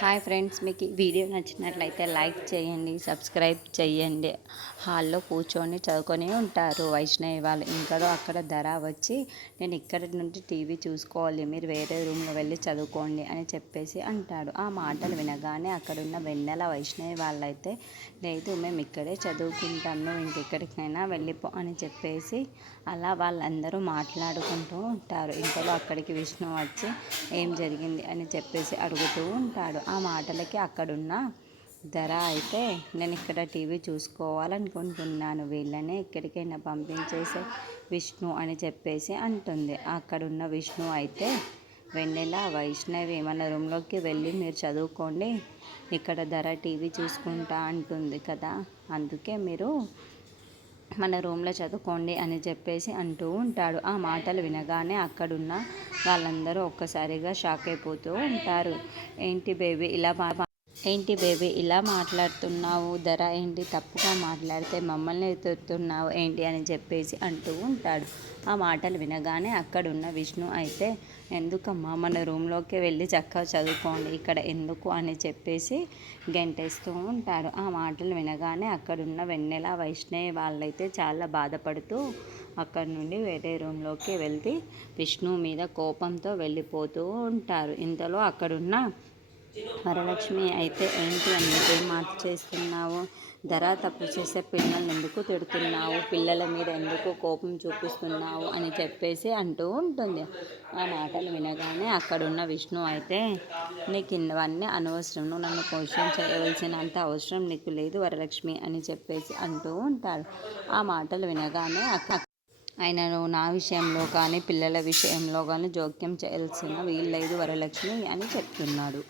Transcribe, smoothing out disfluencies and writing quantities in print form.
Hi friends, మీకు ఈ video నచ్చినట్లయితే లైక్ చేయండి, సబ్స్క్రైబ్ చేయండి. హాల్లో కూర్చొని చదువుకొని ఉంటారు వైష్ణవి వాళ్ళు. ఇంకా అక్కడ ధర వచ్చి నేను ఇక్కడ నుండి టీవీ చూసుకోవాలి, మీరు వేరే రూమ్లో వెళ్ళి చదువుకోండి అని చెప్పేసి అంటాడు. ఆ మాటలు వినగానే అక్కడున్న వెన్నెల వైష్ణవి వాళ్ళైతే లేదు, మేము ఇక్కడే చదువుకుంటాం, నువ్వు ఇంకెక్కడికైనా వెళ్ళిపో అని చెప్పేసి అలా వాళ్ళందరూ మాట్లాడుకుంటూ ఉంటారు. ఇంతలో అక్కడికి విష్ణు వచ్చి ఏం జరిగింది అని చెప్పేసి అడుగుతూ ఉంటాడు. ఆ మాటలకి అక్కడున్న ధర అయితే నేను ఇక్కడ టీవీ చూసుకోవాలనుకుంటున్నాను, వీళ్ళని ఎక్కడికైనా పంపించేసే విష్ణు అని చెప్పేసి అంటుంది. అక్కడున్న విష్ణు అయితే వెన్నెల వైష్ణవి మన రూమ్లోకి వెళ్ళి మీరు చదువుకోండి, ఇక్కడ ధర టీవీ చూసుకుంటా అంటుంది కదా, అందుకే మీరు మన రూమ్లో చదువుకోండి అని చెప్పేసి అంటూ ఉంటాడు. ఆ మాటలు వినగానే అక్కడున్న వాళ్ళందరూ ఒక్కసారిగా షాక్ అయిపోతూ ఉంటారు. ఏంటి బేబీ ఇలా మాట్లాడుతున్నావు, ధర ఏంటి తప్పుగా మాట్లాడితే మమ్మల్ని ఎత్తుతున్నావు ఏంటి అని చెప్పేసి అంటూ ఉంటాడు. ఆ మాటలు వినగానే అక్కడున్న విష్ణు అయితే ఎందుకమ్మా మన రూమ్లోకి వెళ్ళి చక్కగా చదువుకోండి, ఇక్కడ ఎందుకు అని చెప్పేసి గెంటేస్తూ ఉంటాడు. ఆ మాటలు వినగానే అక్కడున్న వెన్నెల వైష్ణవి వాళ్ళైతే చాలా బాధపడుతూ అక్కడి నుండి వేరే రూమ్లోకి వెళ్తే విష్ణు మీద కోపంతో వెళ్ళిపోతూ ఉంటారు. ఇంతలో అక్కడున్న వరలక్ష్మి అయితే ఏంటి అని ఏం మాట చేస్తున్నావు, ధర తప్పు చేసే పిల్లల్ని ఎందుకు తిడుతున్నావు, పిల్లల మీద ఎందుకు కోపం చూపిస్తున్నావు అని చెప్పేసి అంటూ ఉంటుంది. ఆ మాటలు వినగానే అక్కడున్న విష్ణు అయితే నీకు ఇవన్నీ అనవసరం, నువ్వు నన్ను క్వశ్చన్ చేయవలసినంత అవసరం నీకు లేదు వరలక్ష్మి అని చెప్పేసి అంటూ ఉంటాడు. ఆ మాటలు వినగానే ఆయన నువ్వు నా విషయంలో కానీ పిల్లల విషయంలో కానీ జోక్యం చేయాల్సిన వీల్లేదు వరలక్ష్మి అని చెప్తున్నాడు.